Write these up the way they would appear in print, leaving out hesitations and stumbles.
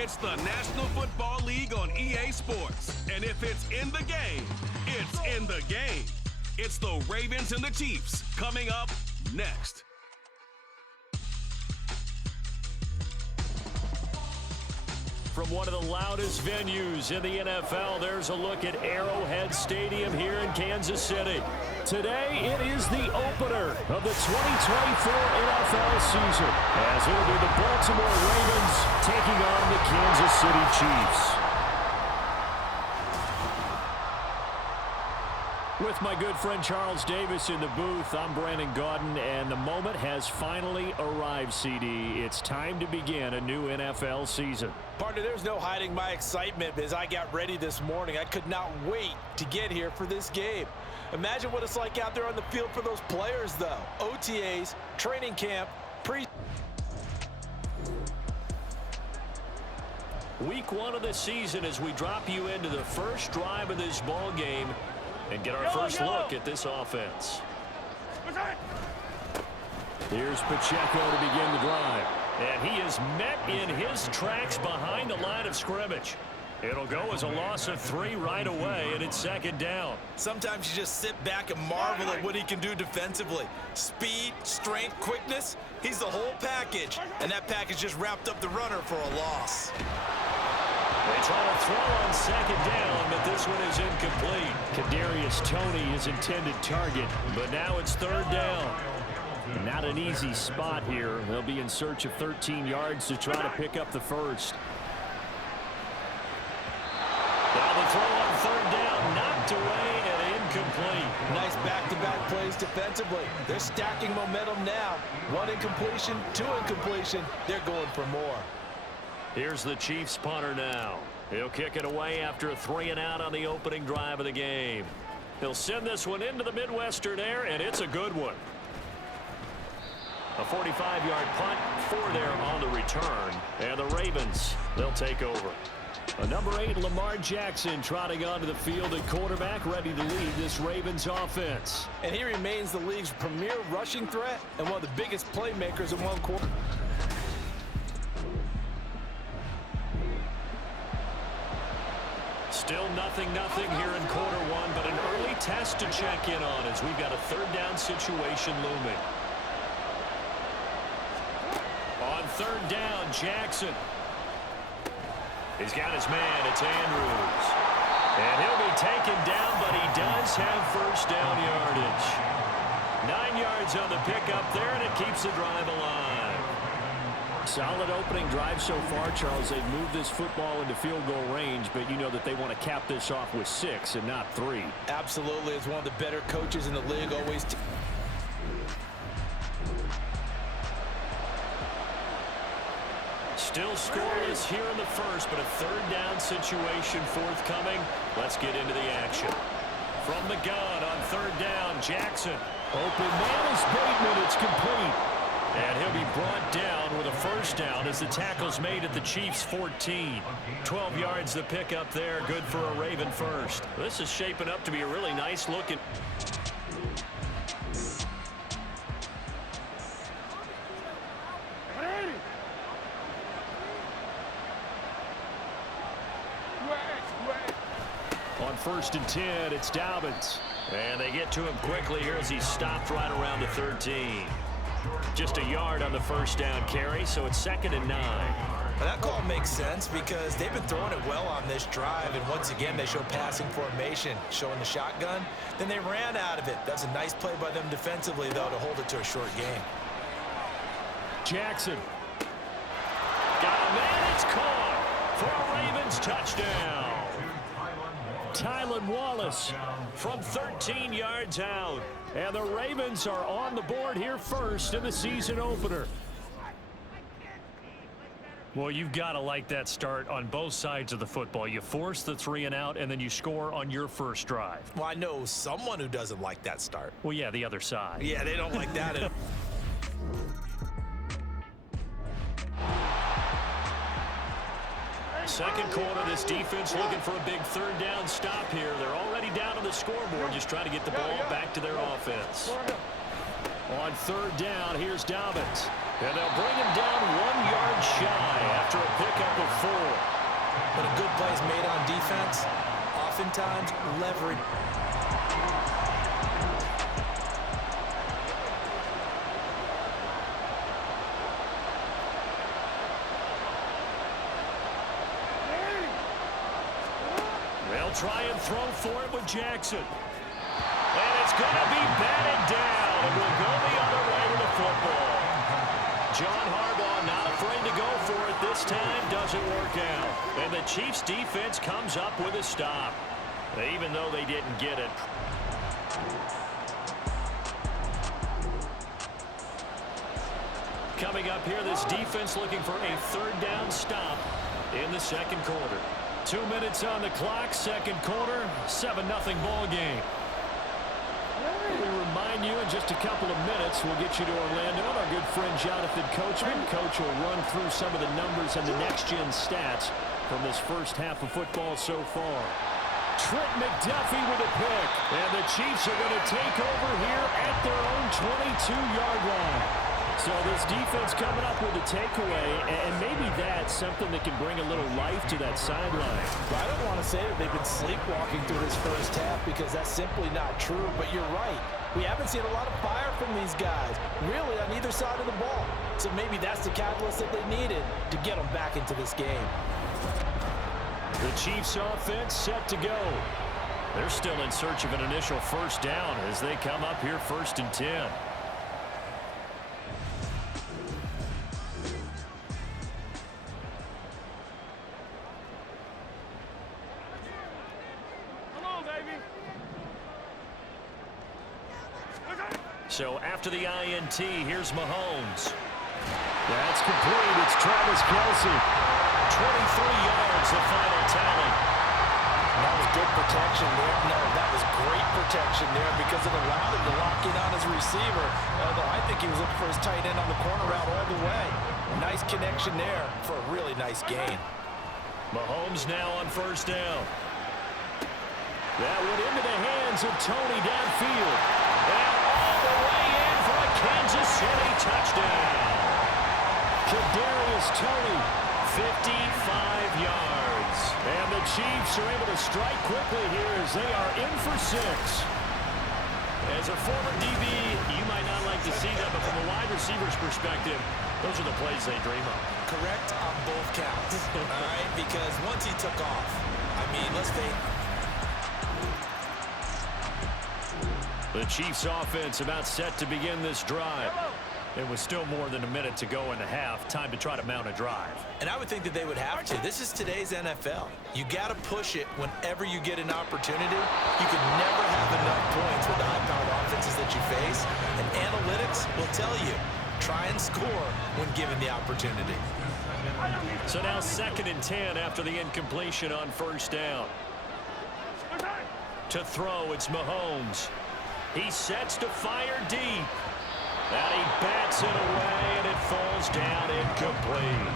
It's the National Football League on EA Sports. And if it's in the game, it's in the game. It's the Ravens and the Chiefs coming up next. From one of the loudest venues in the NFL, there's a look at Arrowhead Stadium here in Kansas City. Today, it is the opener of the 2024 NFL season, as it will be the Baltimore Ravens taking on the Kansas City Chiefs. With my good friend Charles Davis in the booth, I'm Brandon Gaudin, and the moment has finally arrived, CD. It's time to begin a new NFL season. Partner, there's no hiding my excitement as I got ready this morning. I could not wait to get here for this game. Imagine what it's like out there on the field for those players, though. OTAs, training camp, Week 1 of the season as we drop you into the first drive of this ball game and get our first look at this offense. Here's Pacheco to begin the drive. And he is met in his tracks behind the line of scrimmage. It'll go as a loss of 3 right away, and it's second down. Sometimes you just sit back and marvel at what he can do defensively. Speed, strength, quickness, he's the whole package. And that package just wrapped up the runner for a loss. They try to throw on second down, but this one is incomplete. Kadarius Toney, his intended target, but now it's third down. Not an easy spot here. They'll be in search of 13 yards to try to pick up the first. Now the throw on third down, knocked away and incomplete. Nice back-to-back plays defensively. They're stacking momentum now. 1 incompletion, 2 incompletion. They're going for more. Here's the Chiefs punter now. He'll kick it away after a 3-and-out on the opening drive of the game. He'll send this one into the Midwestern air, and it's a good one. A 45-yard punt, 4 there on the return. And the Ravens, they'll take over. Number 8, Lamar Jackson, trotting onto the field at quarterback, ready to lead this Ravens offense. And he remains the league's premier rushing threat and one of the biggest playmakers in one quarter. Still 0-0 here in quarter 1, but an early test to check in on as we've got a third down situation looming. On third down, Jackson. He's got his man. It's Andrews. And he'll be taken down, but he does have first down yardage. 9 yards on the pickup there, and it keeps the drive alive. Solid opening drive so far, Charles. They've moved this football into field goal range, but you know that they want to cap this off with 6 and not 3. Absolutely. As one of the better coaches in the league, always. Still scoreless here in the first, but a third down situation forthcoming. Let's get into the action. From the gun on third down, Jackson. Open man is Bateman. It's complete. And he'll be brought down with a first down as the tackle's made at the Chiefs' 14. 12 yards to pick up there. Good for a Raven first. This is shaping up to be a really nice looking. On 1st and 10, it's Dobbins. And they get to him quickly here as he's stopped right around the 13. Just a yard on the first down carry, so it's 2nd and 9. Well, that call makes sense because they've been throwing it well on this drive, and once again they show passing formation, showing the shotgun. Then they ran out of it. That's a nice play by them defensively, though, to hold it to a short game. Jackson. Got him, and it's caught for a Ravens touchdown. Tylan Wallace from 13 yards out. And the Ravens are on the board here first in the season opener. Well, you've got to like that start on both sides of the football. You force the 3-and-out, and then you score on your first drive. Well, I know someone who doesn't like that start. Well, yeah, the other side. Yeah, they don't like that at all. Second quarter, this defense looking for a big third down stop here. They're already down on the scoreboard, just trying to get the ball back to their offense. On third down, here's Dobbins. And they'll bring him down 1 yard shy after a pickup of 4. But a good play is made on defense. Oftentimes, leverage. They'll try and throw for it with Jackson. And it's going to be batted down. It will go the other way to the football. John Harbaugh not afraid to go for it this time. Doesn't work out. And the Chiefs defense comes up with a stop. Even though they didn't get it. Coming up here, this defense looking for a third down stop in the second quarter. 2 minutes on the clock, second quarter, 7-0 ball game. We remind you in just a couple of minutes, we'll get you to Orlando. Our good friend Jonathan Coachman. Coach will run through some of the numbers and the next-gen stats from this first half of football so far. Trent McDuffie with a pick. And the Chiefs are going to take over here at their own 22-yard line. So this defense coming up with a takeaway, and maybe that's something that can bring a little life to that sideline. I don't want to say that they've been sleepwalking through this first half because that's simply not true, but you're right. We haven't seen a lot of fire from these guys, really on either side of the ball. So maybe that's the catalyst that they needed to get them back into this game. The Chiefs offense set to go. They're still in search of an initial first down as they come up here 1st and 10. So after the INT, here's Mahomes. That's complete. It's Travis Kelce. 23 yards, the final tally. That was good protection there. No, that was great protection there because it allowed him to lock in on his receiver. Although I think he was looking for his tight end on the corner route all the way. Nice connection there for a really nice gain. Mahomes now on first down. That went into the hands of Tony downfield. And all the way in for a Kansas City touchdown. Kadarius Toney, 55 yards. And the Chiefs are able to strike quickly here as they are in for 6. As a former DB, you might not like to see that, but from a wide receiver's perspective, those are the plays they dream of. Correct on both counts, all right? Because once he took off, I mean, let's face it. The Chiefs offense about set to begin this drive. It was still more than a minute to go in the half. Time to try to mount a drive. And I would think that they would have to. This is today's NFL. You got to push it whenever you get an opportunity. You can never have enough points with the high-powered offenses that you face. And analytics will tell you, try and score when given the opportunity. So now 2nd and 10 after the incompletion on first down. To throw, it's Mahomes. He sets to fire deep. And he bats it away, and it falls down incomplete.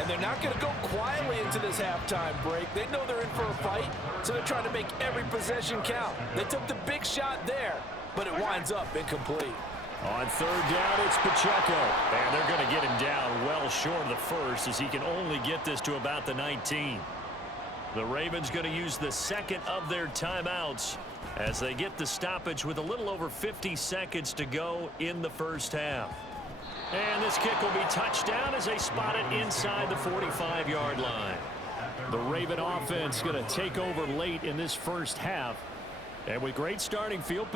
And they're not going to go quietly into this halftime break. They know they're in for a fight, so they're trying to make every possession count. They took the big shot there, but it winds up incomplete. On third down, it's Pacheco. And they're going to get him down well short of the first as he can only get this to about the 19. The Ravens going to use the second of their timeouts as they get the stoppage with a little over 50 seconds to go in the first half. And this kick will be touchdown as they spot it inside the 45-yard line. The Raven offense going to take over late in this first half. And with great starting field.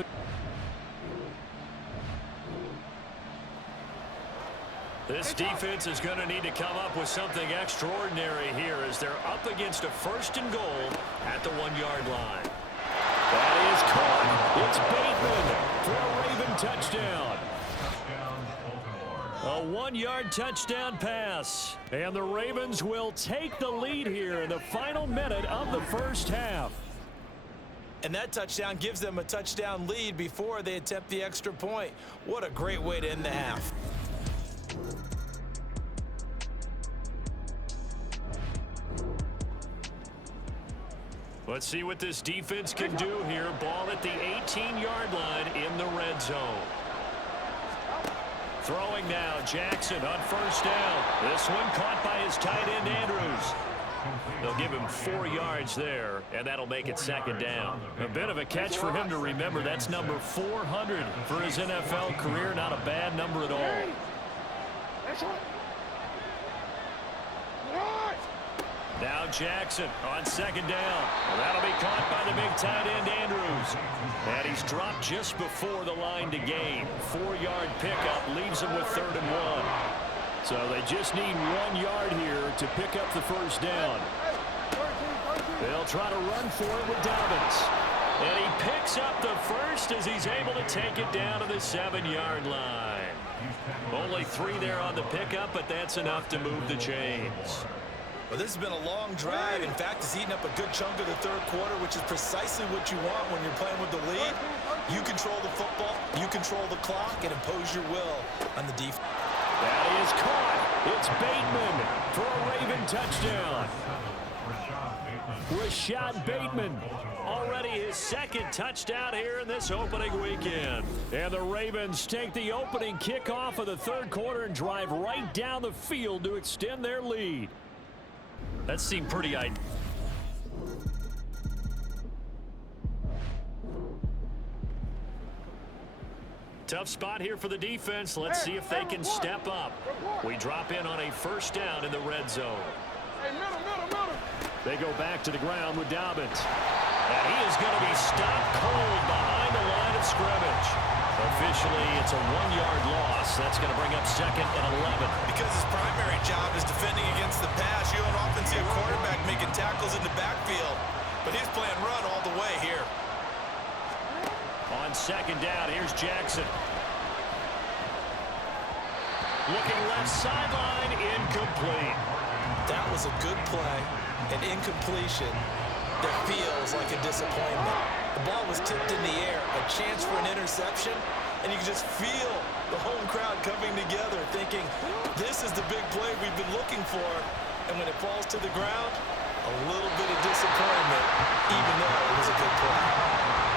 This defense is going to need to come up with something extraordinary here as they're up against a 1st and goal at the 1-yard line. That is caught. It's Bateman for a Raven touchdown. A 1-yard touchdown pass. And the Ravens will take the lead here in the final minute of the first half. And that touchdown gives them a touchdown lead before they attempt the extra point. What a great way to end the half. Let's see what this defense can do here. Ball at the 18-yard line in the red zone. Throwing now, Jackson on first down. This one caught by his tight end, Andrews. They'll give him 4 yards there, and that'll make it second down. A bit of a catch for him to remember. That's number 400 for his NFL career. Not a bad number at all. Now Jackson on second down. Well, that'll be caught by the big tight end, Andrews. And he's dropped just before the line to gain. 4-yard pickup leaves him with 3rd and 1. So they just need 1 yard here to pick up the first down. They'll try to run for it with Dobbins. And he picks up the first as he's able to take it down to the 7-yard line. Only 3 there on the pickup, but that's enough to move the chains. Well, this has been a long drive. In fact, it's eaten up a good chunk of the 3rd quarter, which is precisely what you want when you're playing with the lead. You control the football, you control the clock, and impose your will on the defense. That is caught. It's Bateman for a Raven touchdown. Rashad Bateman, already his 2nd touchdown here in this opening weekend. And the Ravens take the opening kickoff of the 3rd quarter and drive right down the field to extend their lead. That seemed pretty ideal. Tough spot here for the defense. Let's see if they can step up. We drop in on a first down in the red zone. They go back to the ground with Dobbins. And he is going to be stopped cold behind the line of scrimmage. Officially, it's a 1-yard loss. That's going to bring up 2nd and 11. Because his primary job is defending against the pass, you don't often see a quarterback making tackles in the backfield. But he's playing run all the way here. On 2nd down, here's Jackson. Looking left sideline, incomplete. That was a good play, an incompletion that feels like a disappointment. The ball was tipped in the air, a chance for an interception, and you can just feel the home crowd coming together thinking, this is the big play we've been looking for. And when it falls to the ground, a little bit of disappointment, even though it was a good play.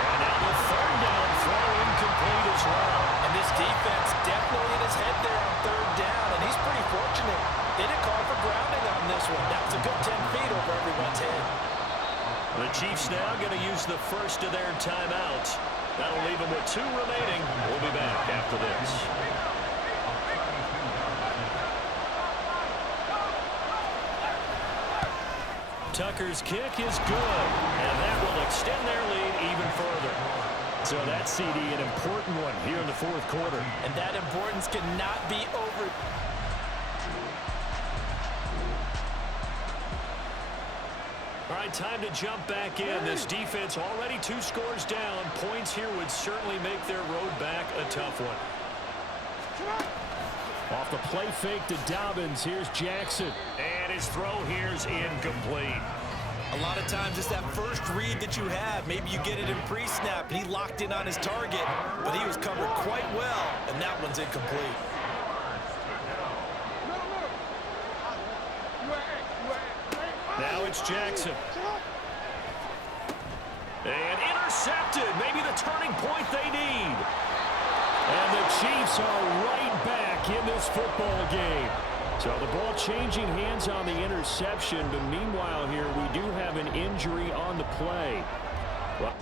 And now the 3rd down throw incomplete as well. And this defense definitely in his head there on 3rd down, and he's pretty fortunate. They didn't call for grounding on this one. That was a good 10 feet over everyone's head. The Chiefs now going to use the first of their timeouts. That'll leave them with 2 remaining. We'll be back after this. Tucker's kick is good, and that will extend their lead even further. So that CD, an important one here in the 4th quarter. And that importance cannot be over. All right, time to jump back in. This defense already 2 scores down. Points here would certainly make their road back a tough one. Off the play fake to Dobbins, here's Jackson. And his throw here's incomplete. A lot of times it's that first read that you have. Maybe you get it in pre-snap, and he locked in on his target, but he was covered quite well, and that one's incomplete. Now it's Jackson. And intercepted. Maybe the turning point they need. And the Chiefs are right back in this football game. So the ball changing hands on the interception, but meanwhile here we do have an injury on the play. Well,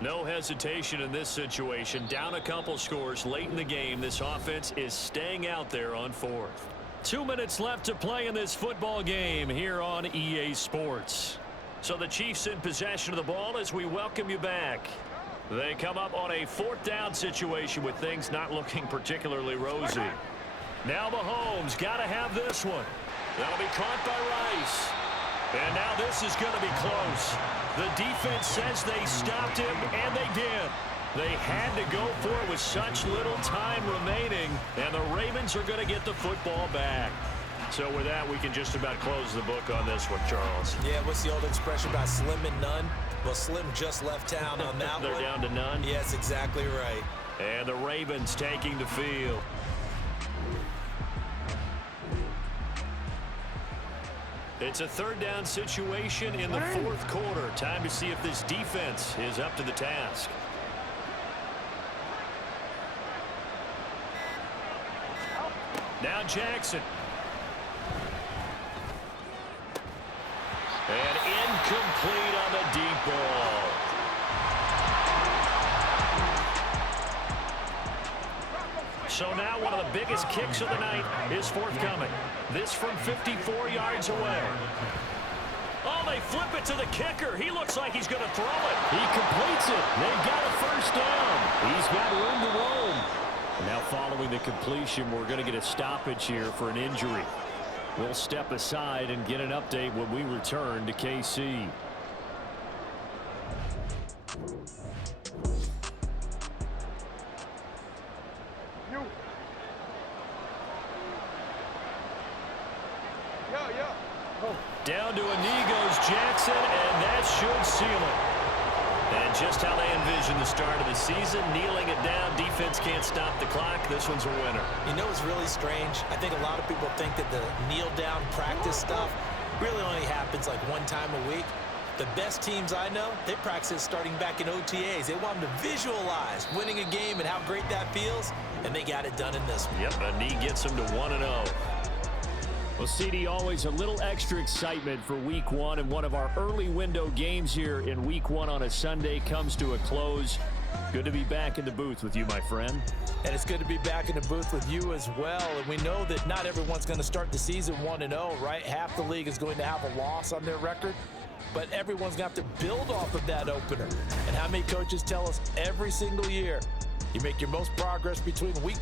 no hesitation in this situation. Down a couple scores late in the game. This offense is staying out there on 4th. 2 minutes left to play in this football game here on EA Sports. So the Chiefs in possession of the ball as we welcome you back. They come up on a 4th down situation with things not looking particularly rosy. Now Mahomes got to have this one. That'll be caught by Rice. And now this is going to be close. The defense says they stopped him, and they did. They had to go for it with such little time remaining, and the Ravens are going to get the football back. So with that, we can just about close the book on this one, Charles. Yeah, what's the old expression about slim and none? Well, Slim just left town on that They're one. down to none? Yes, exactly right. And the Ravens taking the field. It's a 3rd down situation in the 4th quarter. Time to see if this defense is up to the task. Now Jackson. And incomplete on the deep ball. So now one of the biggest kicks of the night is forthcoming. This from 54 yards away. Oh, they flip it to the kicker. He looks like he's going to throw it. He completes it. They've got a first down. He's got room to roam. Now following the completion, we're going to get a stoppage here for an injury. We'll step aside and get an update when we return to KC. Down to a knee goes Jackson, and that should seal it. And just how they envision the start of the season, kneeling it down, defense can't stop the clock. This one's a winner. You know what's really strange? I think a lot of people think that the kneel-down practice stuff really only happens like one time a week. The best teams I know, they practice it starting back in OTAs. They want them to visualize winning a game and how great that feels, and they got it done in this one. Yep, a knee gets them to 1-0. Well, CD, always a little extra excitement for Week 1, and one of our early window games here in Week 1 on a Sunday comes to a close. Good to be back in the booth with you, my friend. And it's good to be back in the booth with you as well. And we know that not everyone's going to start the season 1-0, right? Half the league is going to have a loss on their record, but everyone's going to have to build off of that opener. And how many coaches tell us every single year, you make your most progress between week